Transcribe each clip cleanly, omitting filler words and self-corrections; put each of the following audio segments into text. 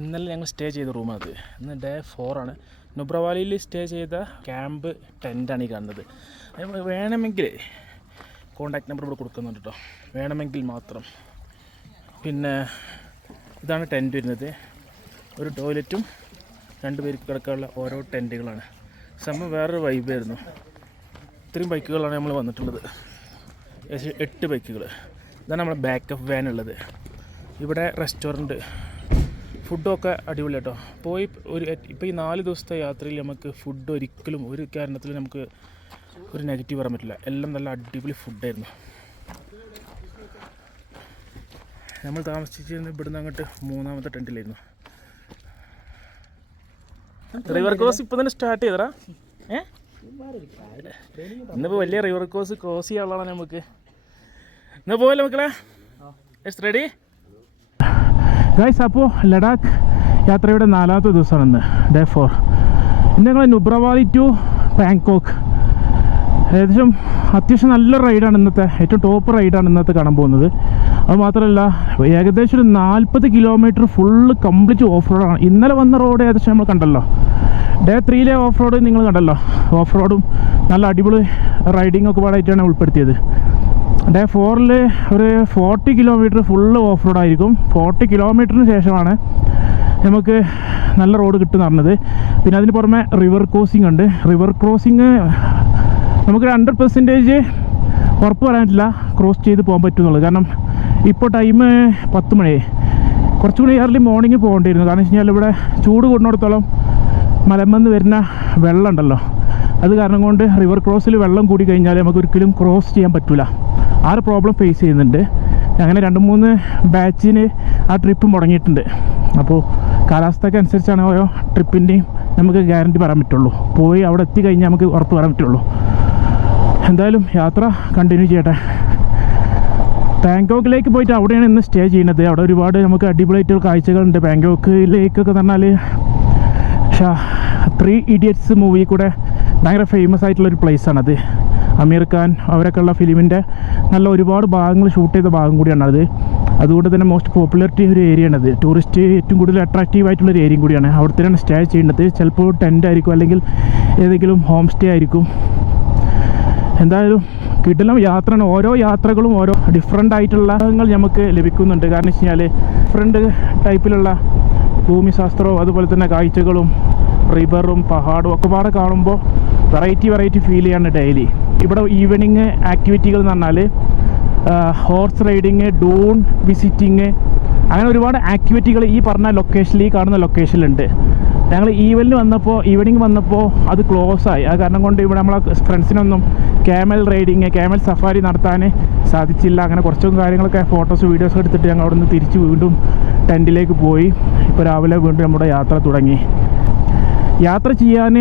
ഇന്നലെ ഞങ്ങൾ സ്റ്റേ ചെയ്ത റൂമാണത്. ഇന്ന് ഡേ 4 ആണ്. നുബ്ര വാലിയിൽ സ്റ്റേ ചെയ്ത ക്യാമ്പ് ടെൻ്റാണ് ഈ കാണുന്നത്. വേണമെങ്കിൽ കോൺടാക്ട് നമ്പർ ഇവിടെ കൊടുക്കുന്നുണ്ട് കേട്ടോ, വേണമെങ്കിൽ മാത്രം. പിന്നെ ഇതാണ് ടെൻറ്റ് വരുന്നത്. ഒരു ടോയ്ലറ്റും 2 പേർക്ക് കിടക്കാനുള്ള ഓരോ ടെൻറ്റുകളാണ്. സംഭവം വേറൊരു വൈബായിരുന്നു. ഇത്രയും ബൈക്കുകളാണ് നമ്മൾ വന്നിട്ടുള്ളത്, 8 ബൈക്കുകൾ. ഇതാണ് നമ്മുടെ ബാക്കപ്പ് വാൻ ഉള്ളത്. ഇവിടെ റെസ്റ്റോറൻറ്റ്, ഫുഡൊക്കെ അടിപൊളി കേട്ടോ. ഇപ്പോൾ ഈ 4 ദിവസത്തെ യാത്രയിൽ നമുക്ക് ഫുഡ് ഒരിക്കലും ഒരു കാരണത്തിൽ നമുക്ക് ഒരു നെഗറ്റീവ് പറയാൻ പറ്റില്ല. എല്ലാം നല്ല അടിപൊളി ഫുഡായിരുന്നു. നമ്മൾ താമസിച്ചിരുന്ന ഇവിടുന്ന് അങ്ങോട്ട് 3ാമത്തെ ടെൻറ്റിലായിരുന്നു. റിവർ ക്രോസ് ഇപ്പോൾ തന്നെ സ്റ്റാർട്ട് ചെയ്തടാ. ഇന്നിപ്പോൾ വലിയ റിവർ ക്രോസ് ചെയ്യാനുള്ളതാണ് നമുക്ക്. ഇന്ന് പോയല്ലോ മക്കളെ, റെഡി ഗൈസ്. അപ്പോൾ ലഡാക്ക് യാത്രയുടെ 4ാമത്തെ ദിവസമാണ് ഇന്ന്, ഡേ 4. ഇന്ന് ഞങ്ങൾ നുബ്ര വാലി ടു ബാങ്കോക്ക്. ഏകദേശം അത്യാവശ്യം നല്ല റൈഡാണ് ഇന്നത്തെ, ഏറ്റവും ടോപ്പ് റൈഡാണ് ഇന്നത്തെ കാണാൻ പോകുന്നത്. അതുമാത്രമല്ല ഏകദേശം ഒരു 40 കിലോമീറ്റർ ഫുള്ള് കംപ്ലീറ്റ് ഓഫ് റോഡാണ്. ഇന്നലെ വന്ന റോഡ് ഏകദേശം നമ്മൾ കണ്ടല്ലോ. ഡേ 3 ഓഫ് റോഡ് നിങ്ങൾ കണ്ടല്ലോ. ഓഫ് റോഡും നല്ല അടിപൊളി റൈഡിങ്ങൊക്കെ പാടായിട്ടാണ് ഉൾപ്പെടുത്തിയത്. ഡേ 4 ഒരു 40 കിലോമീറ്റർ ഫുള്ള് ഓഫ് റോഡായിരിക്കും. 40 കിലോമീറ്ററിന് ശേഷമാണ് നമുക്ക് നല്ല റോഡ് കിട്ടുമെന്ന് പറഞ്ഞത്. പിന്നെ അതിന് പുറമെ റിവർ ക്രോസിംഗ് ഉണ്ട്. റിവർ ക്രോസിങ് നമുക്ക് 100% ഉറപ്പ് പറയാൻ പറ്റില്ല ക്രോസ് ചെയ്ത് പോകാൻ പറ്റുമെന്നുള്ളത്. കാരണം ഇപ്പോൾ ടൈം 10 മണിയായി. കുറച്ചുകൂടി ഏർലി മോർണിംഗ് പോകേണ്ടിയിരുന്നു. കാരണം വെച്ച് കഴിഞ്ഞാൽ ഇവിടെ ചൂട് കൂടുന്നിടത്തോളം മലമെന്ന് വരുന്ന വെള്ളം ഉണ്ടല്ലോ, അത് കാരണം കൊണ്ട് റിവർ ക്രോസിൽ വെള്ളം കൂടി കഴിഞ്ഞാൽ നമുക്ക് ഒരിക്കലും ക്രോസ് ചെയ്യാൻ പറ്റില്ല. ആ ഒരു പ്രോബ്ലം ഫേസ് ചെയ്യുന്നുണ്ട്. അങ്ങനെ 2-3 ബാച്ചിന് ആ ട്രിപ്പ് മുടങ്ങിയിട്ടുണ്ട്. അപ്പോൾ കാലാവസ്ഥയ്ക്ക് അനുസരിച്ചാണ് ഓരോ ട്രിപ്പിൻ്റെയും നമുക്ക് ഗ്യാരണ്ടി പറയാൻ പറ്റുള്ളൂ. പോയി അവിടെ എത്തിക്കഴിഞ്ഞാൽ നമുക്ക് ഉറപ്പ് പറയാൻ പറ്റുള്ളൂ. എന്തായാലും യാത്ര കണ്ടിന്യൂ ചെയ്യട്ടെ. ബാങ്കോക്കിലേക്ക് പോയിട്ട് അവിടെയാണ് ഇന്ന് സ്റ്റേ ചെയ്യുന്നത്. അവിടെ ഒരുപാട് നമുക്ക് അടിപൊളിയായിട്ടുള്ള കാഴ്ചകളുണ്ട്. ബാങ്കോക്കിലേക്കൊക്കെ പറഞ്ഞാൽ 3 ഇഡിയറ്റ്സ് മൂവി കൂടെ ഭയങ്കര ഫേമസ് ആയിട്ടുള്ളൊരു പ്ലേസാണത്. അമീർ ഖാൻ അവരൊക്കെ ഉള്ള ഫിലിമിൻ്റെ നല്ല ഒരുപാട് ഭാഗങ്ങൾ ഷൂട്ട് ചെയ്ത ഭാഗം കൂടിയാണത്. അതുകൊണ്ട് തന്നെ മോസ്റ്റ് പോപ്പുലാരിറ്റി ഒരു ഏരിയയാണത്. ടൂറിസ്റ്റ് ഏറ്റവും കൂടുതൽ അട്രാക്റ്റീവ് ആയിട്ടുള്ളൊരു ഏരിയയും കൂടിയാണ്. അവിടെ തന്നെയാണ് സ്റ്റേ ചെയ്യുന്നത്. ചിലപ്പോൾ ടെൻ്റ് ആയിരിക്കും, അല്ലെങ്കിൽ ഏതെങ്കിലും ഹോം സ്റ്റേ ആയിരിക്കും. എന്തായാലും കിടിലം യാത്രയാണ്. ഓരോ യാത്രകളും ഓരോ ഡിഫറെൻ്റ് ആയിട്ടുള്ള ഭാഗങ്ങൾ നമുക്ക് ലഭിക്കുന്നുണ്ട്. കാരണം വെച്ച് കഴിഞ്ഞാൽ ഡിഫറെൻ്റ് ടൈപ്പിലുള്ള ഭൂമിശാസ്ത്രവും അതുപോലെ തന്നെ കാഴ്ചകളും റിവറും പഹാഡും ഒക്കെ പാടെ കാണുമ്പോൾ വെറൈറ്റി ഫീൽ ചെയ്യാണ് ഡെയിലി. ഇവിടെ ഈവനിങ് ആക്ടിവിറ്റികൾ എന്ന് പറഞ്ഞാൽ ഹോർസ് റൈഡിങ്, ഡൂൺ വിസിറ്റിങ്, അങ്ങനെ ഒരുപാട് ആക്ടിവിറ്റികൾ ഈ പറഞ്ഞ ലൊക്കേഷനിൽ, ഈ കാണുന്ന ലൊക്കേഷനിലുണ്ട്. ഞങ്ങൾ ഈവനിങ് വന്നപ്പോൾ അത് ക്ലോസ് ആയി. ആ കാരണം കൊണ്ട് ഇവിടെ നമ്മളെ ഫ്രണ്ട്സിനൊന്നും ക്യാമൽ റൈഡിങ്, ക്യാമൽ സഫാരി നടത്താൻ സാധിച്ചില്ല. അങ്ങനെ കുറച്ചും കാര്യങ്ങളൊക്കെ ഫോട്ടോസ് വീഡിയോസ് എടുത്തിട്ട് ഞങ്ങൾ അവിടെ നിന്ന് തിരിച്ച് വീണ്ടും ടെൻറ്റിലേക്ക് പോയി. ഇപ്പോൾ രാവിലെ വീണ്ടും നമ്മുടെ യാത്ര തുടങ്ങി. യാത്ര ചെയ്യാൻ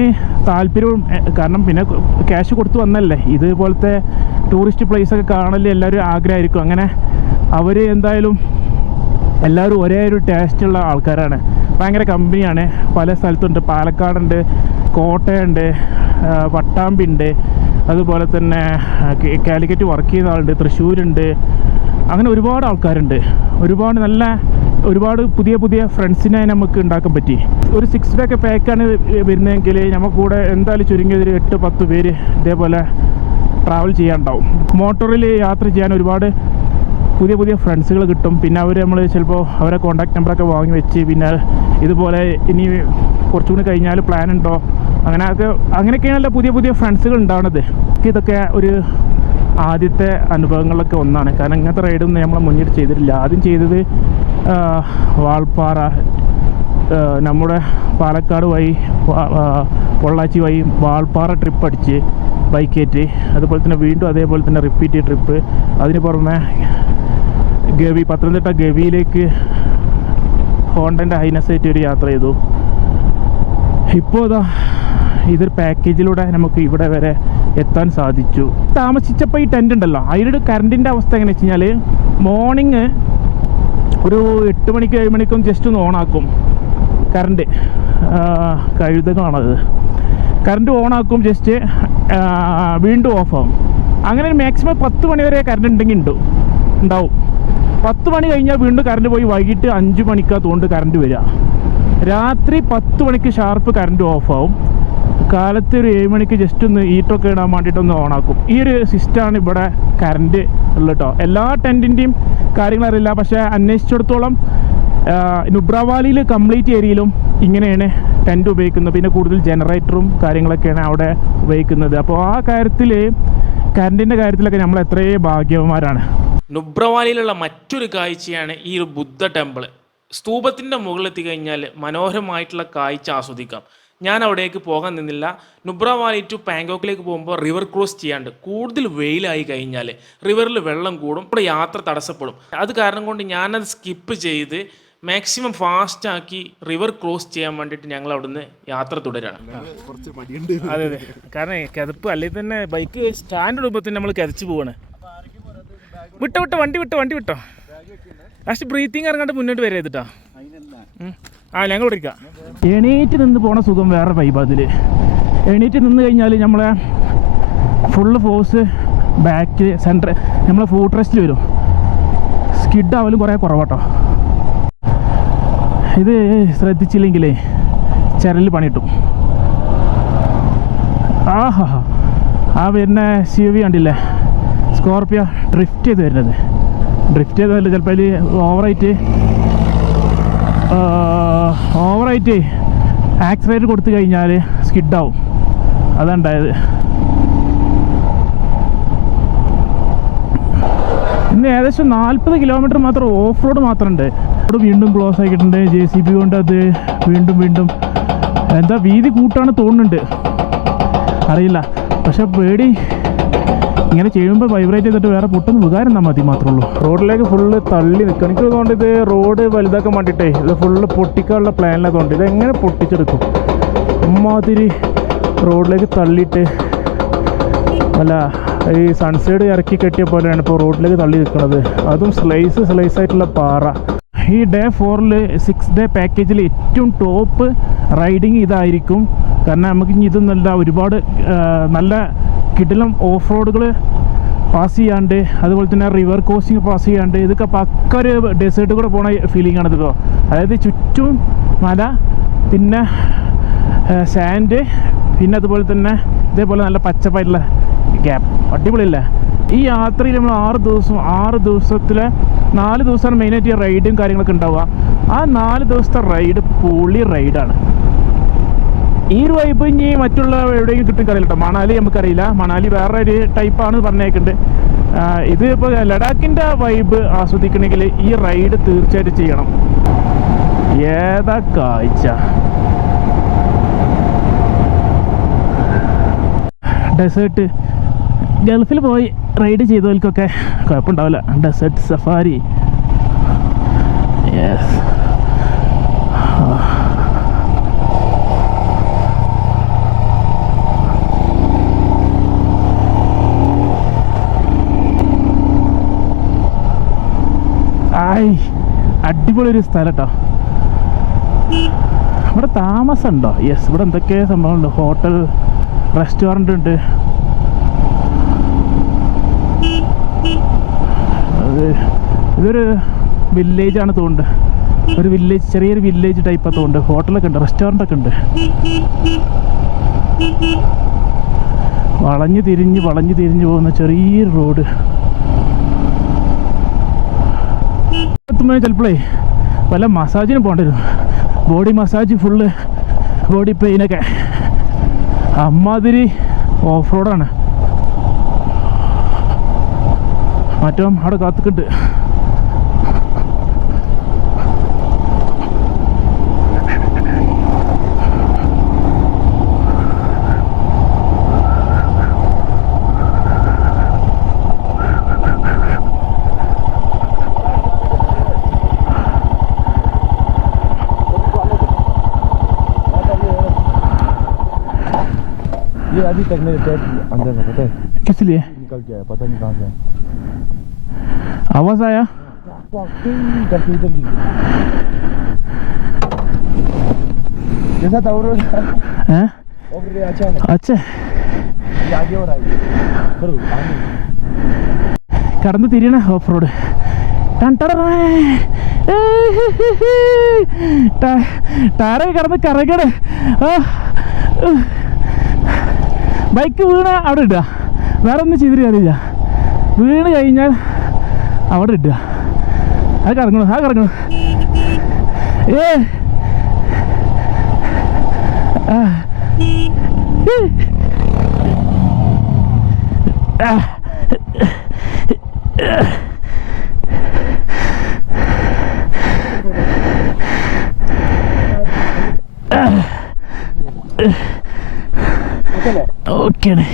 താല്പര്യവും, കാരണം പിന്നെ ക്യാഷ് കൊടുത്ത് വന്നല്ലേ, ഇതുപോലത്തെ ടൂറിസ്റ്റ് പ്ലേസൊക്കെ കാണൽ എല്ലാവരും ആഗ്രഹമായിരിക്കും. അങ്ങനെ അവർ എന്തായാലും എല്ലാവരും ഒരേ ഒരു ടേസ്റ്റുള്ള ആൾക്കാരാണ്. ഭയങ്കര കമ്പനിയാണ്. പല സ്ഥലത്തുണ്ട്. പാലക്കാടുണ്ട്, കോട്ടയുണ്ട്, പട്ടാമ്പിയുണ്ട്, അതുപോലെ തന്നെ കാലിക്കറ്റ് വർക്ക് ചെയ്യുന്ന ആളുണ്ട്, തൃശ്ശൂരുണ്ട്. അങ്ങനെ ഒരുപാട് ആൾക്കാരുണ്ട്. ഒരുപാട് പുതിയ ഫ്രണ്ട്സിനെ നമുക്ക് ഉണ്ടാക്കാൻ പറ്റി. ഒരു 6 ഡേ പാക്കാണ് വരുന്നതെങ്കിൽ നമുക്ക് കൂടെ എന്തായാലും ചുരുങ്ങിയതൊരു 8-10 പേര് ഇതേപോലെ ട്രാവൽ ചെയ്യാനുണ്ടാവും. മോട്ടോറിൽ യാത്ര ചെയ്യാൻ ഒരുപാട് പുതിയ ഫ്രണ്ട്സുകൾ കിട്ടും. പിന്നെ നമ്മൾ ചിലപ്പോൾ അവരെ കോൺടാക്ട് നമ്പറൊക്കെ വാങ്ങി വെച്ച്, പിന്നെ ഇതുപോലെ ഇനി കുറച്ചുകൂടി കഴിഞ്ഞാൽ പ്ലാൻ ഉണ്ടോ, അങ്ങനെയൊക്കെയാണല്ലോ പുതിയ ഫ്രണ്ട്സുകൾ ഉണ്ടാവുന്നത്. ഇതൊക്കെ ഒരു ആദ്യത്തെ അനുഭവങ്ങളൊക്കെ ഒന്നാണ്. കാരണം ഇങ്ങനത്തെ റൈഡൊന്നും നമ്മൾ മുന്നിൽ ചെയ്തിട്ടില്ല. ആദ്യം ചെയ്തത് വാൾപ്പാറ, നമ്മുടെ പാലക്കാട് വഴി പൊള്ളാച്ചി വഴി വാൾപ്പാറ ട്രിപ്പ് അടിച്ച് ബൈക്കേറ്റ്, അതുപോലെ തന്നെ വീണ്ടും അതേപോലെ തന്നെ റിപ്പീറ്റ് ട്രിപ്പ്. അതിന് പുറമെ പത്തനംതിട്ട ഗവിയിലേക്ക് ഹോണ്ടൻ്റെ ഹൈനസ് ആയിട്ട് ഒരു യാത്ര ചെയ്തു. ഇപ്പോൾ ഇതൊരു പാക്കേജിലൂടെ നമുക്ക് ഇവിടെ വരെ എത്താൻ സാധിച്ചു. താമസിച്ചപ്പോൾ ഈ ടെൻ്റ് ഉണ്ടല്ലോ, അതിലൊരു കറണ്ടിൻ്റെ അവസ്ഥ എങ്ങനെ വെച്ച് കഴിഞ്ഞാൽ മോർണിംഗ് ഒരു 8 മണിക്ക് 7 മണിക്കും ജസ്റ്റ് ഒന്ന് ഓണാക്കും കറണ്ട്. കഴുതകളാണത്. കറണ്ട് ഓണാക്കും, ജസ്റ്റ് വീണ്ടും ഓഫാകും. അങ്ങനെ മാക്സിമം 10 മണി വരെ കറണ്ട് ഉണ്ടാവും. 10 മണി കഴിഞ്ഞാൽ വീണ്ടും കറണ്ട് പോയി. വൈകിട്ട് 5 മണിക്കാണ് തോണ്ട് കറണ്ട് വരിക. രാത്രി 10 മണിക്ക് ഷാർപ്പ് കറണ്ട് ഓഫാവും, കാലത്ത് ഒരു 7 മണിക്ക് ജസ്റ്റ് ഒന്ന് ഹീറ്ററൊക്കെ ഇടാൻ വേണ്ടിയിട്ടൊന്ന് ഓണാക്കും. ഈ ഒരു സിസ്റ്റമാണ് ഇവിടെ കറണ്ട് ഉള്ളത് കേട്ടോ. എല്ലാ ടെൻറ്റിൻ്റെയും കാര്യങ്ങളറിയില്ല, പക്ഷേ അന്വേഷിച്ചിടത്തോളം നുബ്ര വാലിയിൽ കംപ്ലീറ്റ് ഏരിയയിലും ഇങ്ങനെയാണ് ടെൻറ്റ് ഉപയോഗിക്കുന്നത്. പിന്നെ കൂടുതൽ ജനറേറ്ററും കാര്യങ്ങളൊക്കെയാണ് അവിടെ ഉപയോഗിക്കുന്നത്. അപ്പോൾ ആ കാര്യത്തിൽ കറണ്ടിൻ്റെ കാര്യത്തിലൊക്കെ നമ്മൾ എത്രയേ ഭാഗ്യവന്മാരാണ്. നുബ്ര വാലിയിലുള്ള മറ്റൊരു കാഴ്ചയാണ് ഈ ഒരു ബുദ്ധ ടെമ്പിൾ. സ്തൂപത്തിൻ്റെ മുകളിലെത്തി കഴിഞ്ഞാൽ മനോഹരമായിട്ടുള്ള കാഴ്ച ആസ്വദിക്കാം. ഞാൻ അവിടേക്ക് പോകാൻ നിന്നില്ല. നുബ്ര വാലി ടു പാങ്കോക്കിലേക്ക് പോകുമ്പോൾ റിവർ ക്രോസ് ചെയ്യാണ്ട്, കൂടുതൽ വെയിലായി കഴിഞ്ഞാൽ റിവറിൽ വെള്ളം കൂടും, ഇവിടെ യാത്ര തടസ്സപ്പെടും. അത് കാരണം കൊണ്ട് ഞാനത് സ്കിപ്പ് ചെയ്ത് മാക്സിമം ഫാസ്റ്റാക്കി റിവർ ക്രോസ് ചെയ്യാൻ വേണ്ടിയിട്ട് ഞങ്ങൾ അവിടുന്ന് യാത്ര തുടരാണ്. അതെ അതെ, കാരണം കിതപ്പ് അല്ലെങ്കിൽ തന്നെ ബൈക്ക് സ്റ്റാൻഡ് ഇടുമ്പോൾ നമ്മൾ കിതച്ച് പോവാണ്. വിട്ടോ വണ്ടി വിട്ടോ. ലാസ്റ്റ് ബ്രീത്തിങ് ഇറങ്ങാണ്ട് മുന്നോട്ട് വരരുതിട്ടാ. ഞങ്ങൾ വിളിക്കാം. എണീറ്റ് നിന്ന് പോണ സുഖം വേറെ വൈബ്. അതിൽ എണീറ്റ് നിന്ന് കഴിഞ്ഞാൽ നമ്മളെ ഫുള്ള് ഫോഴ്സ് ബാക്ക് സെൻറ്റർ നമ്മളെ ഫുട് റെസ്റ്റിൽ വരും. സ്കിഡ് ആവലും കുറേ കുറവാട്ടോ. ഇത് ശ്രദ്ധിച്ചില്ലെങ്കിലേ ചരലിൽ പണിയിട്ടും. ആ വരുന്ന CUV കണ്ടില്ലേ, സ്കോർപ്പിയോ ഡ്രിഫ്റ്റ് ചെയ്ത് വരുന്നത്. ഡ്രിഫ്റ്റ് ചെയ്തതല്ല, ചിലപ്പോൾ അതിൽ ഓവറായിട്ട് ആക്സിലേറ്റർ കൊടുത്തു കഴിഞ്ഞാൽ സ്കിഡാവും. അതുണ്ടായത്. ഇന്ന് ഏകദേശം 40 കിലോമീറ്റർ മാത്രം ഓഫ് റോഡ് മാത്രമുണ്ട്. റോഡ് വീണ്ടും ക്ലോസ് ആക്കിയിട്ടുണ്ട്. JCB കൊണ്ട് അത് വീണ്ടും എന്താ വീതി കൂട്ടാണ് തോന്നുന്നുണ്ട്, അറിയില്ല. പക്ഷെ പേടി, ഇങ്ങനെ ചെയ്യുമ്പോൾ വൈബ്രേറ്റ് ചെയ്തിട്ട് വേറെ പൊട്ടൊന്നും വികാരം എന്നാൽ മതി മാത്രമേ ഉള്ളൂ. റോഡിലേക്ക് ഫുള്ള് തള്ളി നിൽക്കുക. എനിക്ക് തോന്നുന്നത് ഇത് റോഡ് വലുതാക്കാൻ വേണ്ടിയിട്ടേ ഇത് ഫുള്ള് പൊട്ടിക്കാനുള്ള പ്ലാനിലതുകൊണ്ട് ഇതെങ്ങനെ പൊട്ടിച്ചെടുക്കും. അമ്മാതിരി റോഡിലേക്ക് തള്ളിയിട്ട് അല്ല, ഈ സൺസൈഡ് ഇറക്കി കെട്ടിയ പോലെയാണ് ഇപ്പോൾ റോഡിലേക്ക് തള്ളി നിൽക്കുന്നത്. അതും സ്ലൈസ് ആയിട്ടുള്ള പാറ. ഈ ഡേ 4ൽ 6 ഡേ പാക്കേജിൽ ഏറ്റവും ടോപ്പ് റൈഡിങ് ഇതായിരിക്കും. കാരണം നമുക്ക് ഇനി ഇതൊന്നല്ല, ഒരുപാട് നല്ല കിടിലം ഓഫ് റോഡുകൾ പാസ് ചെയ്യാണ്ട്, അതുപോലെ തന്നെ റിവർ ക്രോസിങ് പാസ് ചെയ്യാണ്ട്, ഇതൊക്കെ പക്ക ഒരു ഡെസേർട്ട് കൂടെ പോണ ഫീലിംഗ് ആണ് ഇതിപ്പോൾ. അതായത് ചുറ്റും മല, പിന്നെ സാൻഡ്, പിന്നെ അതുപോലെ തന്നെ ഇതേപോലെ നല്ല പച്ചപ്പായിട്ടുള്ള ഗ്യാപ്പ്. അടിപൊളിയല്ലേ ഈ യാത്രയിൽ? നമ്മൾ 6 ദിവസത്തിലെ 4 ദിവസമാണ് മെയിനായിട്ട് ഈ റൈഡും കാര്യങ്ങളൊക്കെ ഉണ്ടാവുക. ആ 4 ദിവസത്തെ റൈഡ് പൊളി റൈഡാണ്. ഈ ഒരു വൈബ് ഇനി മറ്റുള്ള എവിടെയെങ്കിലും കിട്ടും കറിയില്ല കേട്ടോ. മണാലി നമുക്കറിയില്ല, മണാലി വേറെ ഒരു ടൈപ്പാണ് പറഞ്ഞേക്കുന്നുണ്ട്. ഇത് ഇപ്പോൾ ലഡാക്കിൻ്റെ വൈബ് ആസ്വദിക്കണമെങ്കിൽ ഈ റൈഡ് തീർച്ചയായിട്ടും ചെയ്യണം. ഏതാ കാഴ്ച! ഡെസേർട്ട് ഗൾഫിൽ പോയി റൈഡ് ചെയ്തവർക്കൊക്കെ കുഴപ്പമുണ്ടാവില്ല. Desert safari, yes. അടിപൊളി ഒരു സ്ഥലം കേട്ടോ. ഇവിടെ താമസം ഉണ്ടോ? യെസ്, ഇവിടെ എന്തൊക്കെ സംഭവമുണ്ട്. ഹോട്ടൽ, റെസ്റ്റോറൻ്റ് ഉണ്ട്. ഇതൊരു വില്ലേജാണ് തോന്നുന്നുണ്ട്. ഒരു വില്ലേജ്, ചെറിയൊരു വില്ലേജ് ടൈപ്പാണ് തോന്നുന്നുണ്ട്. ഹോട്ടലൊക്കെ ഉണ്ട്, റെസ്റ്റോറൻ്റൊക്കെ ഉണ്ട്. വളഞ്ഞു തിരിഞ്ഞ് പോകുന്ന ചെറിയൊരു റോഡ്. ചിലപ്പോഴേ വല്ല മസാജിന് പോകേണ്ടി വരും. ബോഡി മസാജ്, ഫുള്ള് ബോഡി പെയിനൊക്കെ. അമ്മാതിരി ഓഫ് റോഡാണ്. മറ്റും അവിടെ കാത്തുക്കുണ്ട്. अभी तक मेरे पेट अंदर है, पता है? किस लिए? निकल गया है, पता नहीं कहाँ से। आवाज आया करके उधर गिर जैसा था। हैं? अच्छा अच्छा, ये आगे और आगे बरो आगे കടന്ന് തിരിയണ ഓഫ് റോഡ്. ടയറൊക്കെ കിടന്ന് കറങ്ങണേ. ബൈക്ക് വീണ അവിടെ ഇടുക, വേറെ ഒന്നും ചെയ്തിട്ട് കാര്യമില്ല. വീണ് കഴിഞ്ഞാൽ അവിടെ ഇടുക. അത് കറങ്ങണം, അത് കറങ്ങണം. ഓക്കെയാണ്.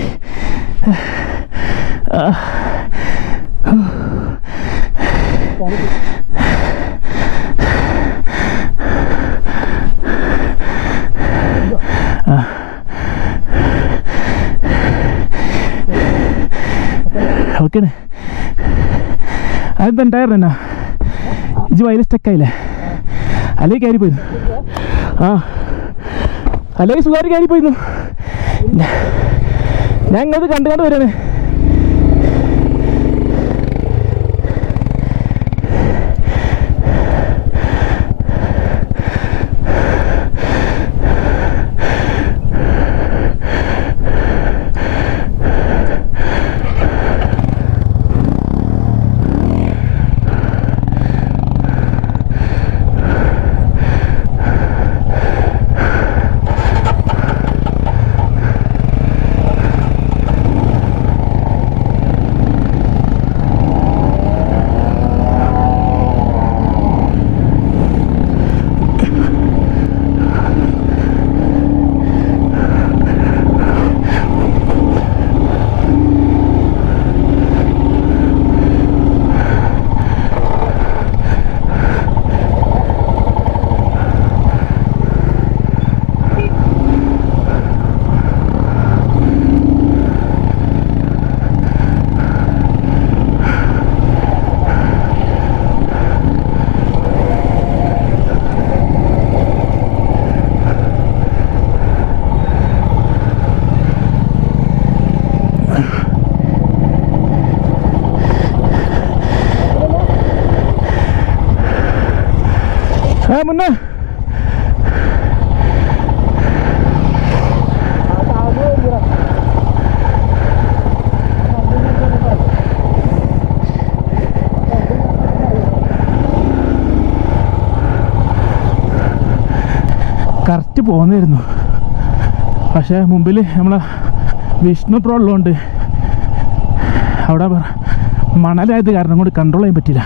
ഓക്കെയാണ്. അതെന്താ ടയറിനാ ഇജ് വയൽ സ്റ്റക്കായില്ലേ? അല്ലെങ്കിൽ കയറിപ്പോയിരുന്നു. ആ അല്ലെങ്കിൽ സുഖമായിട്ട് കയറിപ്പോയിരുന്നു. ഞാൻ ഇങ്ങോട്ട് കണ്ടു വരാണ്. മുന്നേ കറക്റ്റ് പോകുന്നായിരുന്നു. പക്ഷേ മുമ്പിൽ നമ്മളെ വിഷ്ണു പ്രോ ഉള്ളതുകൊണ്ട് അവിടെ മണലായത് കാരണം കൊണ്ട് കൺട്രോൾ ചെയ്യാൻ പറ്റില്ല.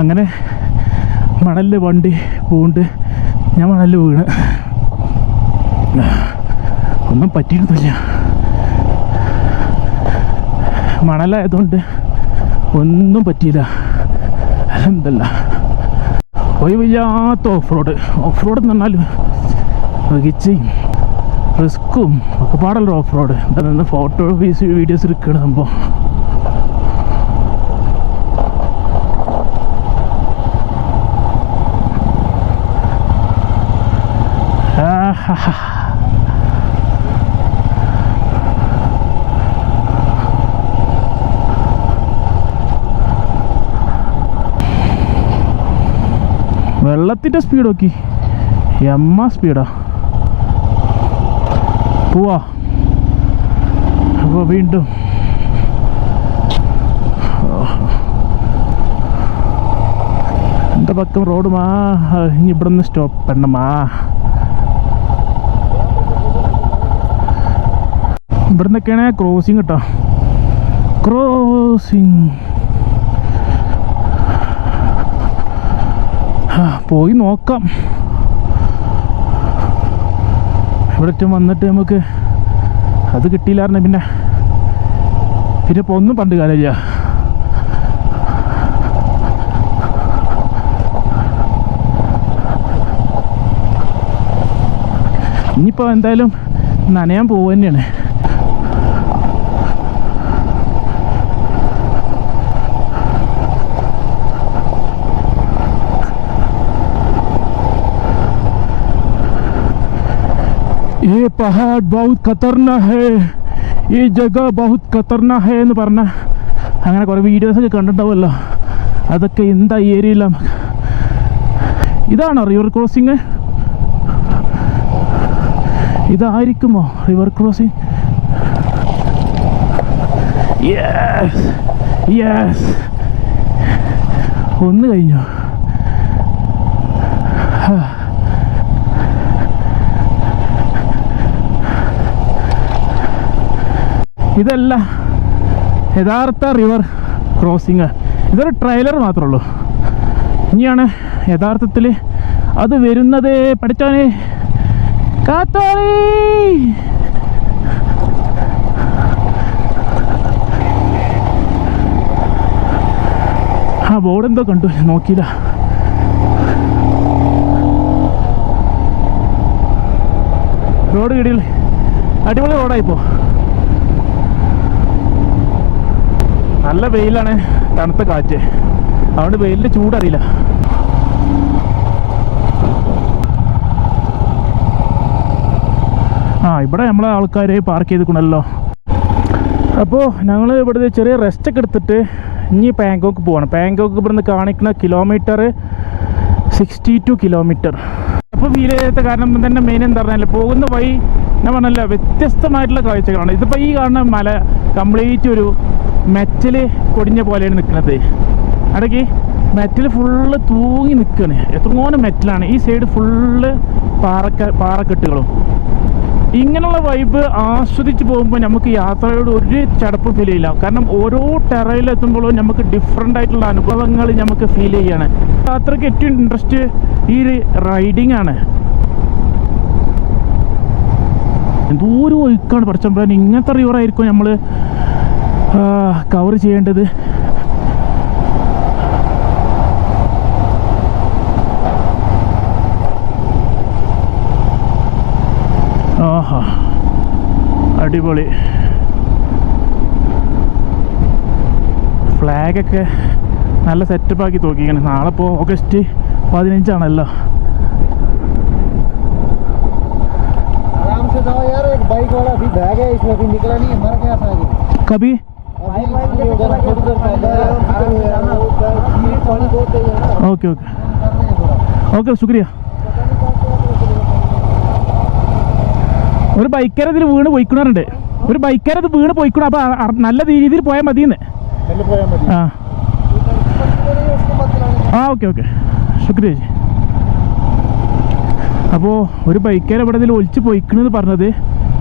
അങ്ങനെ മണലിൽ വണ്ടി പൂണ്ട് ഞാൻ മണലിൽ വീണ്. ഒന്നും പറ്റിയിരുന്നില്ല. മണലായതുകൊണ്ട് ഒന്നും പറ്റിയില്ല. അൽഹംദുലില്ലാ. ഒഴിവില്ലാത്ത ഓഫ് റോഡ്. ഓഫ് റോഡ് എന്ന് പറഞ്ഞാൽ മികച്ചയും റിസ്ക്കും ഒക്കെ പാടുള്ള ഓഫ് റോഡ്. നിന്ന് ഫോട്ടോ വീഡിയോസ് എടുക്കുകയാണ് സംഭവം. വെള്ളത്തിൻ്റെ സ്പീഡ് നോക്കി, എമ്മ സ്പീഡാ പോവാ. അപ്പോൾ വീണ്ടും എൻ്റെ പക്കം റോഡ് മാ ഇനി ഇവിടെ നിന്ന് സ്റ്റോപ്പ് പെണ്ണമാ. ഇവിടെ നിന്നൊക്കെയാണ് ക്രോസിങ് കേട്ടോ. ക്രോസിങ് പോയി നോക്കാം. ഇവിടെ വന്നിട്ട് നമുക്ക് അത് കിട്ടിയില്ലായിരുന്നു. പിന്നെ ഇപ്പോൾ ഒന്നും പണ്ട് കാലമില്ല. ഇനിയിപ്പോൾ എന്തായാലും നനയാൻ പോവുക തന്നെയാണ്. ये पहाड़ बहुत खतरनाक है, ये जगह बहुत खतरनाक है എന്ന് പറഞ്ഞ അങ്ങനെ കുറേ വീഡിയോസൊക്കെ കണ്ടിട്ടുണ്ടാവുമല്ലോ. അതൊക്കെ എന്താ ഏരിയയിലാണ്. ഇതാണോ റിവർ ക്രോസിങ്? ഇതായിരിക്കുമോ റിവർ ക്രോസിങ്? യെസ് യെസ്, ഒന്ന് കഴിഞ്ഞു. ഇതല്ല യഥാർത്ഥ റിവർ ക്രോസിങ്. ഇതൊരു ട്രെയിലർ മാത്രമേ ഉള്ളൂ. ഇനിയാണ് യഥാർത്ഥത്തിൽ അത് വരുന്നത്. പഠിച്ചോനെ കാത്തോളി. ആ ബോർഡ് എന്തോ കണ്ടു, നോക്കിയില്ല. റോഡ് കിടിയിൽ അടിപൊളി റോഡായിപ്പോ. നല്ല വെയിലാണ്, തണുത്ത കാറ്റ്, അതുകൊണ്ട് വെയിലിൻ്റെ ചൂടറിയില്ല. ഇവിടെ നമ്മളെ ആൾക്കാർ പാർക്ക് ചെയ്തിട്ടുണ്ടല്ലോ. അപ്പോൾ ഞങ്ങൾ ഇവിടുത്തെ ചെറിയ റെസ്റ്റൊക്കെ എടുത്തിട്ട് ഇനി പാങ്കോക്ക് പോവാണ്. പാങ്കോക്ക് ഇവിടുന്ന് കാണിക്കുന്ന കിലോമീറ്റർ 62 കിലോമീറ്റർ. അപ്പോൾ ഫീൽ ചെയ്യാത്ത കാരണം തന്നെ മെയിൻ എന്താ പറഞ്ഞാൽ പോകുന്ന വഴി ഞാൻ പറഞ്ഞല്ലോ വ്യത്യസ്തമായിട്ടുള്ള കാഴ്ചകളാണ്. ഇതിപ്പോൾ ഈ കാണുന്ന മല കംപ്ലീറ്റ് ഒരു മെറ്റൽ പൊടിഞ്ഞ പോലെയാണ് നിൽക്കുന്നത്. ഇടയ്ക്ക് മെറ്റൽ ഫുള്ള് തൂങ്ങി നിൽക്കുകയാണ്. എത്രത്തോളം മെറ്റലാണ്. ഈ സൈഡ് ഫുള്ള് പാറക്കെട്ടുകളും. ഇങ്ങനെയുള്ള വൈബ് ആസ്വദിച്ച് പോകുമ്പോൾ നമുക്ക് യാത്രയോട് ഒരു ചടപ്പ് ഫീൽ ചെയ്യില്ല. കാരണം ഓരോ ടെറയിലെത്തുമ്പോഴും നമുക്ക് ഡിഫറെൻ്റ് ആയിട്ടുള്ള അനുഭവങ്ങൾ നമുക്ക് ഫീൽ ചെയ്യാണ്. യാത്രയ്ക്ക് ഏറ്റവും ഇൻട്രസ്റ്റ് ഈ റൈഡിങ് ആണ്. എന്തോരം ഒഴുക്കാണ് പഠിച്ചപ്പോൾ. ഇങ്ങനത്തെ റിവറായിരിക്കും നമ്മൾ കവർ ചെയ്യേണ്ടത്. ആഹാ അടിപൊളി. ഫ്ലാഗൊക്കെ നല്ല സെറ്റപ്പാക്കി നോക്കിയാണ്. നാളെ ഇപ്പോൾ ഓഗസ്റ്റ് 15 आराम से जाओ यार, एक बाइक वाला अभी बैग है, इसमें अभी निकला नहीं है, मर गया था अभी। कभी ओके ओके ओके शुक्रिया. ഒരു ബൈക്കാരതിൽ വീണ് പോയിക്കണറുണ്ട്. ഒരു ബൈക്കാരത് വീണ് പോയിക്കണം. അപ്പോൾ നല്ല രീതിയിൽ പോയാൽ മതിയെന്ന്. ആ ഓക്കെ ഓക്കെ ശുക്രിയ ജി. അപ്പോൾ ഒരു ബൈക്കാരെ ഇവിടെ ഇതിൽ ഒളിച്ച് പോയിക്കണെന്ന് പറഞ്ഞത്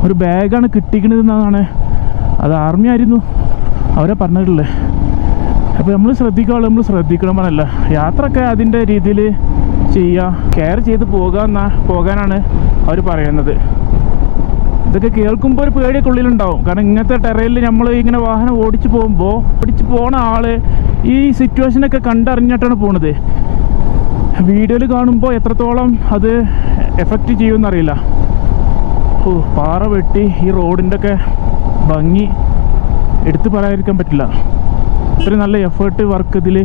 ഒരു ബാഗാണ് കിട്ടിക്കണതെന്നാണ്. അത് ആർമി ആയിരുന്നു അവരെ പറഞ്ഞിട്ടുള്ളത്. അപ്പോൾ നമ്മൾ ശ്രദ്ധിക്കണം പറഞ്ഞല്ല. യാത്രയൊക്കെ അതിൻ്റെ രീതിയിൽ ചെയ്യുക, കെയർ ചെയ്ത് പോകാനാണ് അവർ പറയുന്നത്. ഇതൊക്കെ കേൾക്കുമ്പോൾ ഒരു പേടിയൊക്കെ ഉള്ളിലുണ്ടാവും. കാരണം ഇങ്ങനത്തെ ടെറയിൽ നമ്മൾ ഇങ്ങനെ വാഹനം ഓടിച്ച് പോണ ആൾ ഈ സിറ്റുവേഷനൊക്കെ കണ്ടറിഞ്ഞിട്ടാണ് പോണത്. വീഡിയോയിൽ കാണുമ്പോൾ എത്രത്തോളം അത് എഫക്റ്റ് ചെയ്യുമെന്നറിയില്ല. പാറ വെട്ടി ഈ റോഡിൻ്റെ ഒക്കെ ഭംഗി എടുത്ത് പറയാതിരിക്കാൻ പറ്റില്ല. ഇത്രയും നല്ല എഫേർട്ട് വർക്ക് ഇതിൽ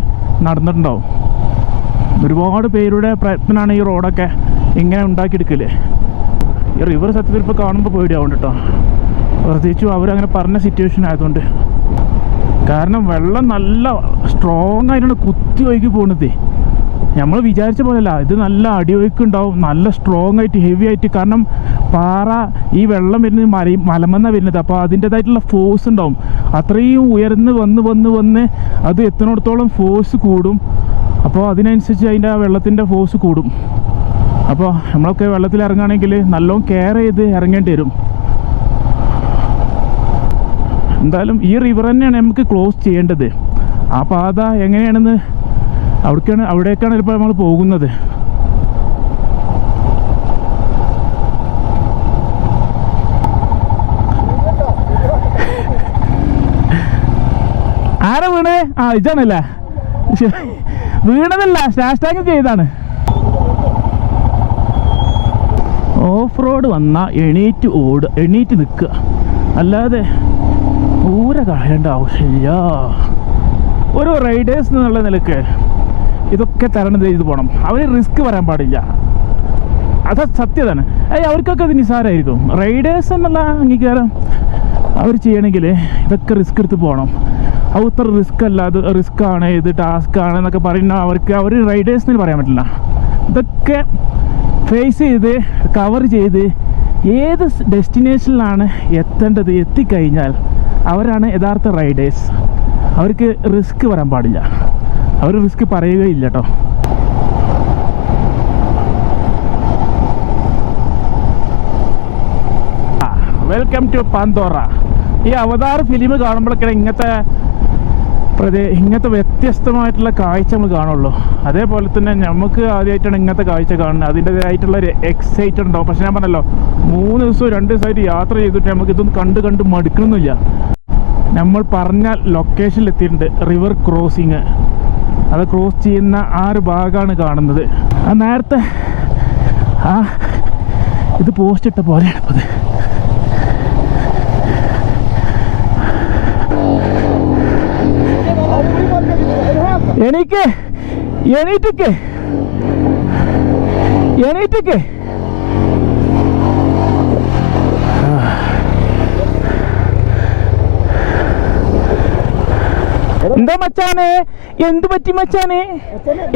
നടന്നിട്ടുണ്ടാവും. ഒരുപാട് പേരുടെ പ്രയത്നമാണ് ഈ റോഡൊക്കെ ഇങ്ങനെ ഉണ്ടാക്കിയെടുക്കല്. ഈ റിവർ സത്യത്തിൽ ഇപ്പോൾ കാണുമ്പോൾ പേടിയാവും കേട്ടോ. പ്രത്യേകിച്ചും അവരങ്ങനെ പറഞ്ഞ സിറ്റുവേഷൻ ആയതുകൊണ്ട്. കാരണം വെള്ളം നല്ല സ്ട്രോങ് ആയിട്ടാണ് കുത്തി ഒഴുകി പോകുന്നത്. നമ്മൾ വിചാരിച്ച പോലെയല്ല, ഇത് നല്ല അടിയൊഴുക്കുണ്ടാവും, നല്ല സ്ട്രോങ് ആയിട്ട് ഹെവി ആയിട്ട്. കാരണം പാറ ഈ വെള്ളം വരുന്നത് മലമെന്നാണ് വരുന്നത്. അപ്പോൾ അതിൻ്റേതായിട്ടുള്ള ഫോഴ്സ് ഉണ്ടാവും. അത്രയും ഉയർന്ന് വന്ന് അത് എത്തുന്നിടത്തോളം ഫോഴ്സ് കൂടും. അപ്പോൾ അതിനനുസരിച്ച് അതിൻ്റെ ആ വെള്ളത്തിൻ്റെ ഫോഴ്സ് കൂടും. അപ്പോൾ നമ്മളൊക്കെ വെള്ളത്തിൽ ഇറങ്ങുകയാണെങ്കിൽ നല്ലോണം കെയർ ചെയ്ത് ഇറങ്ങേണ്ടി വരും. എന്തായാലും ഈ റിവർ തന്നെയാണ് നമുക്ക് ക്ലോസ് ചെയ്യേണ്ടത്. ആ പാത എങ്ങനെയാണെന്ന് അവിടേക്കാണ് ഇപ്പോൾ നമ്മൾ പോകുന്നത്. ആരാ വീണേ? ഇതാണല്ലേ വീണതല്ല, ഹാഷ്ടാഗ് ചെയ്താണ്. ഓഫ് റോഡ് വന്നാൽ എണീറ്റ് നിൽക്കുക, അല്ലാതെ ഊര കളയേണ്ട ആവശ്യമില്ല. ഒരു റൈഡേഴ്സ് എന്നുള്ള നിലക്ക് ഇതൊക്കെ തരണം ചെയ്ത് പോകണം. അവർ റിസ്ക് വരാൻ പാടില്ല. അത് സത്യതാണ്. അവർക്കൊക്കെ അത് നിസ്സാരമായിരിക്കും. റൈഡേഴ്സ് എന്നുള്ള അംഗീകാരം അവർ ചെയ്യണമെങ്കിൽ ഇതൊക്കെ റിസ്ക് എടുത്ത് പോകണം. അത് ഇത്ര റിസ്ക് അല്ല, അത് റിസ്ക് ആണ്, ഇത് ടാസ്ക് ആണ് എന്നൊക്കെ പറയുന്ന അവർ റൈഡേഴ്സിന് പറയാൻ പറ്റില്ല. ഇതൊക്കെ ഫേസ് ചെയ്ത് കവർ ചെയ്ത് ഏത് ഡെസ്റ്റിനേഷനിലാണ് എത്തേണ്ടത് എത്തിക്കഴിഞ്ഞാൽ അവരാണ് യഥാർത്ഥ റൈഡേഴ്സ്. അവർക്ക് റിസ്ക് വരാൻ പാടില്ല, അവർ റിസ്ക് പറയുകയില്ല കേട്ടോ. Welcome to Pandora. ഈ അവതാർ ഫിലിം കാണുമ്പോഴൊക്കെ ഇങ്ങനത്തെ വ്യത്യസ്തമായിട്ടുള്ള കാഴ്ച നമ്മൾ കാണുള്ളൂ. അതേപോലെ തന്നെ നമുക്ക് ആദ്യമായിട്ടാണ് ഇങ്ങനത്തെ കാഴ്ച കാണുന്നത്, അതിൻ്റെതായിട്ടുള്ള ഒരു എക്സൈറ്റഡ് ഉണ്ടാവും. പക്ഷെ ഞാൻ പറഞ്ഞല്ലോ 3 ദിവസവും 2 ദിവസമായിട്ട് യാത്ര ചെയ്തിട്ട് നമുക്ക് ഇതൊന്നും കണ്ട് മടുക്കണമെന്നില്ല. നമ്മൾ പറഞ്ഞ ലൊക്കേഷനിൽ എത്തിയിട്ടുണ്ട്, റിവർ ക്രോസിങ്. അത് ക്രോസ് ചെയ്യുന്ന ആ ഒരു ഭാഗമാണ് കാണുന്നത്. ആ നേരത്തെ ഇത് പോസ്റ്റ് ഇട്ട പോലെയാണ് ഇപ്പോൾ ഇത്. എണീറ്റക്ക് എന്താ മച്ചാനെ? എന്ത് പറ്റി മച്ചാനെ?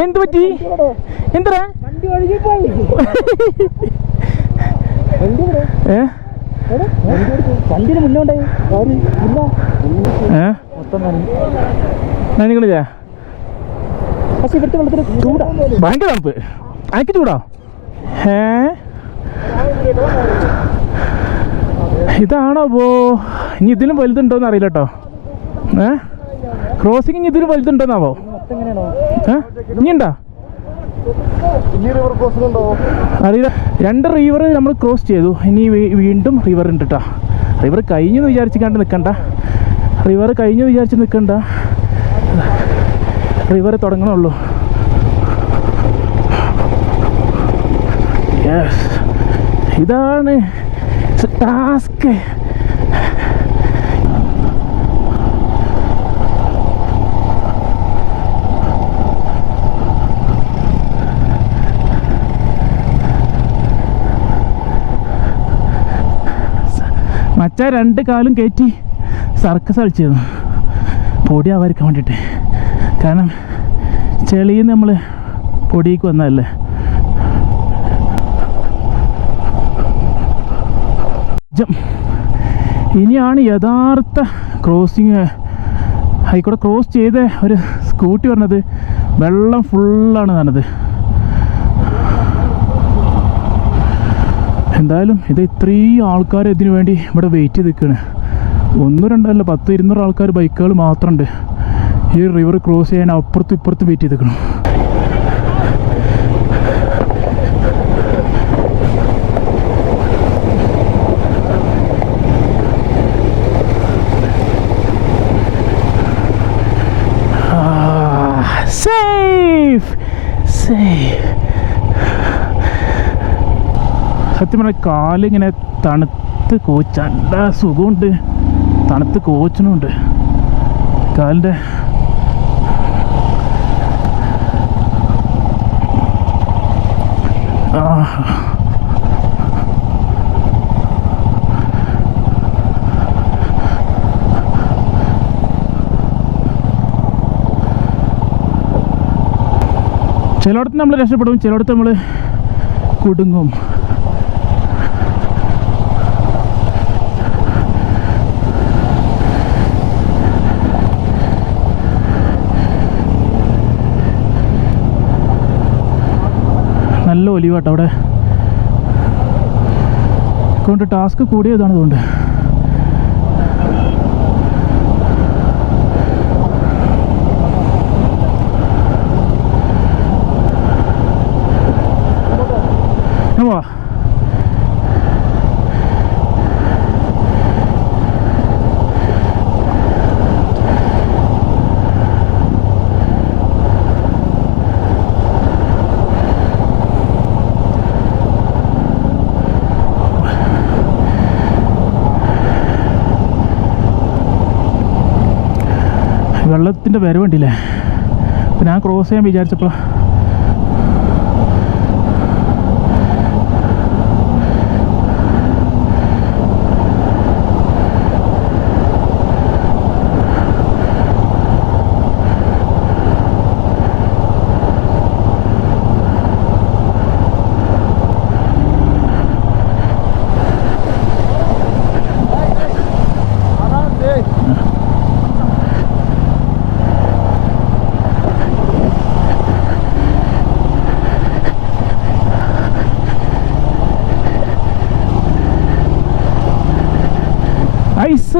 എന്ത് പറ്റി? എന്താ നിങ്ങളില്ലേ? ഭയങ്കര തണുപ്പ്, എനിക്ക് ചൂടാ. ഇതാണോ പോ? ഇനി ഇതിലും വലുതുണ്ടോന്ന് അറിയില്ല കേട്ടോ. ക്രോസിങ് ഇനി ഇതിലും വലുതുണ്ടോന്നാവോ? ഇനിയുണ്ടോ അറിയില്ല. 2 റിവർ നമ്മൾ ക്രോസ് ചെയ്തു, ഇനി വീണ്ടും റിവർ ഉണ്ട് കേട്ടോ. റിവർ കഴിഞ്ഞു വിചാരിച്ചിക്കാണ്ട് നിൽക്കണ്ട, റിവർ കഴിഞ്ഞു വിചാരിച്ച് നിൽക്കണ്ട, റിവർ തുടങ്ങണുള്ളൂ. യെസ്, ഇതാണ് ടാസ്ക്. മച്ചാ 2 കാലും കയറ്റി സർക്കസ് കളിച്ചിരുന്നു പൊടിയാവാതിരിക്കാൻ വേണ്ടിയിട്ട്. കാരണം ചെളിയിൽ നിന്ന് നമ്മൾ പൊടിയേക്ക് വന്നതല്ലേ. ഇനിയാണ് യഥാർത്ഥ ക്രോസിങ്. ആയിക്കോട്ടെ, ക്രോസ് ചെയ്ത് ഒരു സ്കൂട്ടി പറഞ്ഞത് വെള്ളം ഫുള്ളാണ് കാണുന്നത്. എന്തായാലും ഇത് ഇത്രയും ആൾക്കാർ ഇതിനു വേണ്ടി ഇവിടെ വെയിറ്റ് ചെയ്ത് നിൽക്കുകയാണ്. 1-2 അല്ല, 100-200 ആൾക്കാർ ബൈക്കുകൾ മാത്രമുണ്ട് ഈ റിവർ ക്രോസ് ചെയ്യാൻ അപ്പുറത്തും ഇപ്പുറത്തും വെയിറ്റ് ചെയ്ത് നിൽക്കണം. Safe safe. സത്യം പറഞ്ഞാൽ കാലിങ്ങനെ തണുത്ത് നല്ല സുഖമുണ്ട്, തണുത്ത് കോച്ചനുമുണ്ട് കാലിൻ്റെ. ചിലയിടത്ത് നമ്മൾ രക്ഷപ്പെടും, ചിലയിടത്ത് നമ്മൾ കുടുങ്ങും. നല്ല ഒലിവാട്ടോ അവിടെ കൊണ്ട്, ടാസ്ക് കൂടിയതാണ് അതുകൊണ്ട്. വാ വെള്ളത്തിൻ്റെ വരവ് കണ്ടില്ലേ? അപ്പം ഞാൻ ക്രോസ് ചെയ്യാൻ വിചാരിച്ചപ്പോൾ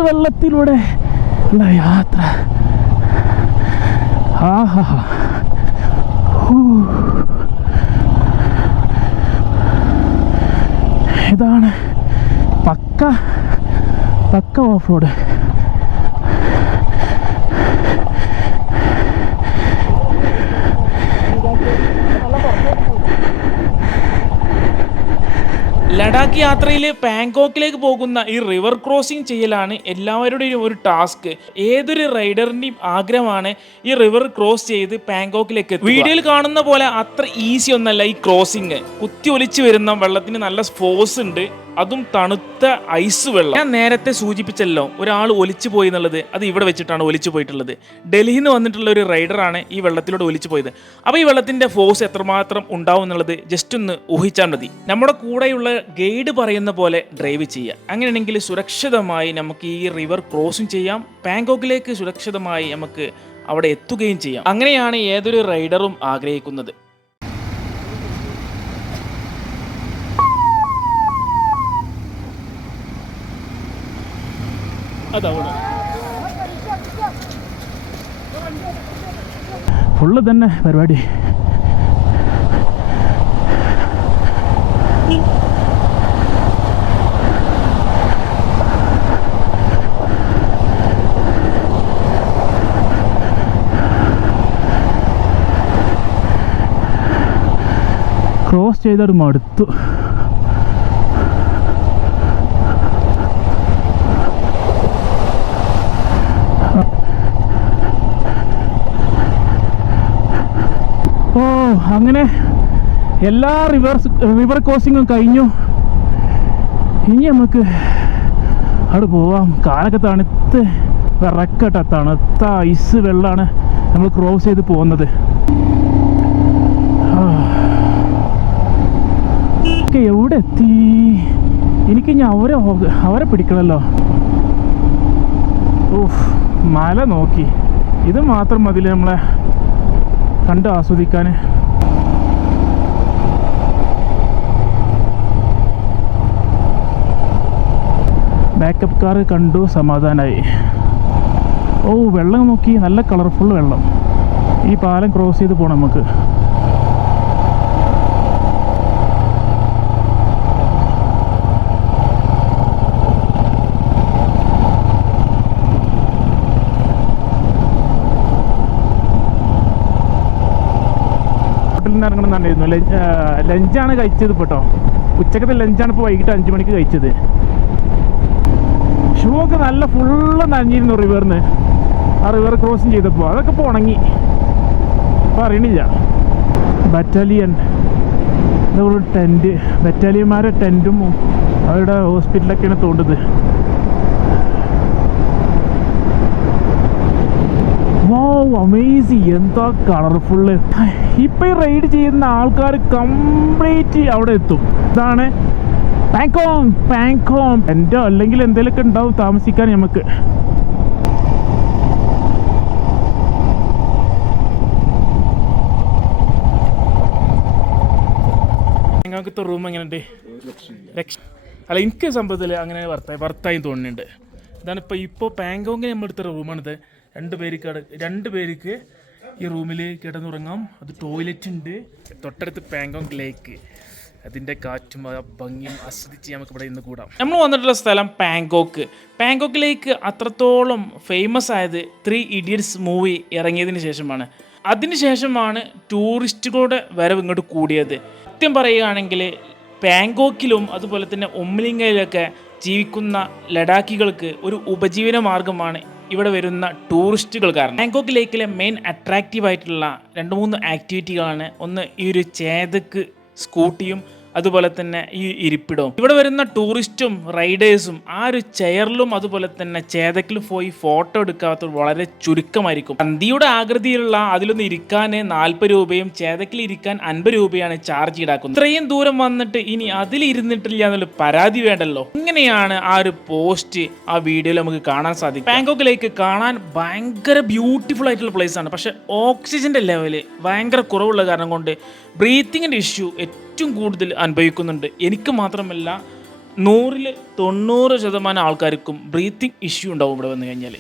വെള്ളത്തിലൂടെ ഉള്ള യാത്ര. ആഹാ, ഇതാണ് പക്ക ഓഫ് റോഡ്. ലഡാക്ക് യാത്രയിൽ പാങ്കോക്കിലേക്ക് പോകുന്ന ഈ റിവർ ക്രോസിംഗ് ചെയ്യലാണ് എല്ലാവരുടെയും ഒരു ടാസ്ക്. ഏതൊരു റൈഡറിൻ്റെയും ആഗ്രഹമാണ് ഈ റിവർ ക്രോസ് ചെയ്ത് പാങ്കോക്കിലേക്ക് എത്തുക. വീഡിയോയിൽ കാണുന്ന പോലെ അത്ര ഈസി ഒന്നല്ല ഈ ക്രോസിങ്. കുത്തി ഒലിച്ച് വരുന്ന വെള്ളത്തിന് നല്ല ഫോഴ്സ് ഉണ്ട്, അതും തണുത്ത ഐസ് വെള്ളം. ഞാൻ നേരത്തെ സൂചിപ്പിച്ചല്ലോ ഒരാൾ ഒലിച്ചു പോയി എന്നുള്ളത്. അത് ഇവിടെ വെച്ചിട്ടാണ് ഒലിച്ചു പോയിട്ടുള്ളത്. ഡൽഹിയിൽ നിന്ന് വന്നിട്ടുള്ള ഒരു റൈഡറാണ് ഈ വെള്ളത്തിലൂടെ ഒലിച്ചു പോയത്. അപ്പോൾ ഈ വെള്ളത്തിൻ്റെ ഫോഴ്സ് എത്രമാത്രം ഉണ്ടാവും എന്നുള്ളത് ജസ്റ്റ് ഒന്ന് ഊഹിച്ചാൽ മതി. നമ്മുടെ കൂടെയുള്ള ഗൈഡ് പറയുന്ന പോലെ ഡ്രൈവ് ചെയ്യുക. അങ്ങനെയാണെങ്കിൽ സുരക്ഷിതമായി നമുക്ക് ഈ റിവർ ക്രോസിങ് ചെയ്യാം. പാങ്കോക്കിലേക്ക് സുരക്ഷിതമായി നമുക്ക് അവിടെ എത്തുകയും ചെയ്യാം. അങ്ങനെയാണ് ഏതൊരു റൈഡറും ആഗ്രഹിക്കുന്നത്. അതവിടെ ഫുള്ള് തന്നെ പരിപാടി. ക്രോസ് ചെയ്തത് മടുത്തു. ഓ, അങ്ങനെ എല്ലാ റിവർ ക്രോസിങ്ങും കഴിഞ്ഞു. ഇനി നമുക്ക് അവിടെ പോവാം. കാലൊക്കെ തണുത്ത് വിറക്കട്ട, തണുത്ത ഐസ് വെള്ളമാണ് നമ്മൾ ക്രോസ് ചെയ്ത് പോകുന്നത്. എവിടെ എത്തി? എനിക്കിനി അവരെ പിടിക്കണമല്ലോ. ഓഹ്, മല നോക്കി, ഇത് മാത്രം മതി നമ്മളെ കണ്ട് ആസ്വദിക്കാൻ. ബാക്കപ്പ് കാർ കണ്ടു, സമാധാനമായി. ഓ, വെള്ളം നോക്കി, നല്ല കളർഫുൾ വെള്ളം. ഈ പാലം ക്രോസ് ചെയ്ത് പോകണം നമുക്ക്. ഇറങ്ങണമെന്നുണ്ടായിരുന്നു. ലഞ്ചാണ് കഴിച്ചത് ഇപ്പോൾ കേട്ടോ. ഉച്ചക്കത്തെ ലഞ്ചാണ് ഇപ്പോൾ വൈകിട്ട് 5 മണിക്ക് കഴിച്ചത്. ഷൂ ഒക്കെ നല്ല ഫുള്ള് നനഞ്ഞിരുന്നു റിവറിന്. ആ റിവർ ക്രോസിങ് ചെയ്തപ്പോൾ അതൊക്കെ ഇപ്പോൾ ഉണങ്ങി. ഇപ്പോൾ അറിയണില്ല. ബറ്റാലിയൻ, ഇതൊരു ടെൻറ്റ്, ബറ്റാലിയന്മാരുടെ ടെൻറ്റും അവരുടെ ഹോസ്പിറ്റലൊക്കെയാണ് തോണ്ടുന്നത്. അമേസിങ്, എന്താ കളർഫുള്ള്. ഇപ്പം ഈ റൈഡ് ചെയ്യുന്ന ആൾക്കാർ കംപ്ലീറ്റ് അവിടെ എത്തും. ഇതാണ് പാങ്കോങ്. എൻ്റെ അല്ലെങ്കിൽ എന്തെങ്കിലുമൊക്കെ ഉണ്ടാവും താമസിക്കാൻ നമുക്ക്. ഞങ്ങൾക്കത്തെ റൂം എങ്ങനെയുണ്ട്? അല്ല, എനിക്ക് സംഭവത്തിൽ അങ്ങനെ വർത്തായി തോന്നുന്നുണ്ട്. ഇതാണ് ഇപ്പോൾ പാങ്കോങ്ങിൽ നമ്മളെടുത്ത റൂമാണിത്. 2 പേർക്ക് ഈ റൂമിൽ കിടന്നുറങ്ങാം. അത് ടോയ്ലറ്റ് ഉണ്ട്. തൊട്ടടുത്ത് പാങ്കോങ് ലേക്ക്, അതിൻ്റെ കാറ്റും ഭംഗിയും ആസ്വദിച്ച് നമുക്ക് ഇവിടെ ഇന്ന് കൂടാം. നമ്മൾ വന്നിട്ടുള്ള സ്ഥലം പാങ്കോക്കിലേക്ക് അത്രത്തോളം ഫേമസ് ആയത് 3 Idiots മൂവി ഇറങ്ങിയതിന് ശേഷമാണ്. അതിനുശേഷമാണ് ടൂറിസ്റ്റുകളുടെ വരവ് ഇങ്ങോട്ട് കൂടിയത്. സത്യം പറയുകയാണെങ്കിൽ പാങ്കോക്കിലും അതുപോലെ തന്നെ ഒമ്ലിംഗയിലൊക്കെ ജീവിക്കുന്ന ലഡാക്കികൾക്ക് ഒരു ഉപജീവന മാർഗമാണ് ഇവിടെ വരുന്ന ടൂറിസ്റ്റുകൾ. കാരണം പാങ്കോക്ക് ലേക്കിലെ മെയിൻ അട്രാക്റ്റീവ് ആയിട്ടുള്ള 2-3 ആക്ടിവിറ്റികളാണ്. ഒന്ന് ഈ ഒരു ചേതക്ക് സ്കൂട്ടിയും അതുപോലെ തന്നെ ഈ ഇരിപ്പിടവും. ഇവിടെ വരുന്ന ടൂറിസ്റ്റും റൈഡേഴ്സും ആ ഒരു ചെയറിലും അതുപോലെ തന്നെ ചേതക്കിലും പോയി ഫോട്ടോ എടുക്കാത്തത് വളരെ ചുരുക്കമായിരിക്കും. നന്ദിയുടെ ആകൃതിയിലുള്ള അതിലൊന്ന് ഇരിക്കാൻ 40 രൂപയും ചേതക്കിൽ ഇരിക്കാൻ 50 രൂപയാണ് ചാർജ് ഈടാക്കുന്നത്. ഇത്രയും ദൂരം വന്നിട്ട് ഇനി അതിലിരുന്നിട്ടില്ല എന്നുള്ള പരാതി വേണ്ടല്ലോ. ഇങ്ങനെയാണ് ആ ഒരു പോസ്റ്റ് ആ വീഡിയോയിൽ നമുക്ക് കാണാൻ സാധിക്കും. പാങ്കോക്കിലേക്ക് കാണാൻ ഭയങ്കര ബ്യൂട്ടിഫുൾ ആയിട്ടുള്ള പ്ലേസ് ആണ്. പക്ഷെ ഓക്സിജന്റെ ലെവല് ഭയങ്കര കുറവുള്ള കാരണം കൊണ്ട് ബ്രീത്തിങ്ങിന്റെ ഇഷ്യൂ ഏറ്റവും കൂടുതൽ അനുഭവിക്കുന്നുണ്ട്. എനിക്ക് മാത്രമല്ല, 100-ൽ 90% ആൾക്കാർക്കും ബ്രീത്തിങ് ഇഷ്യൂ ഉണ്ടാവും ഇവിടെ വന്നു കഴിഞ്ഞാൽ.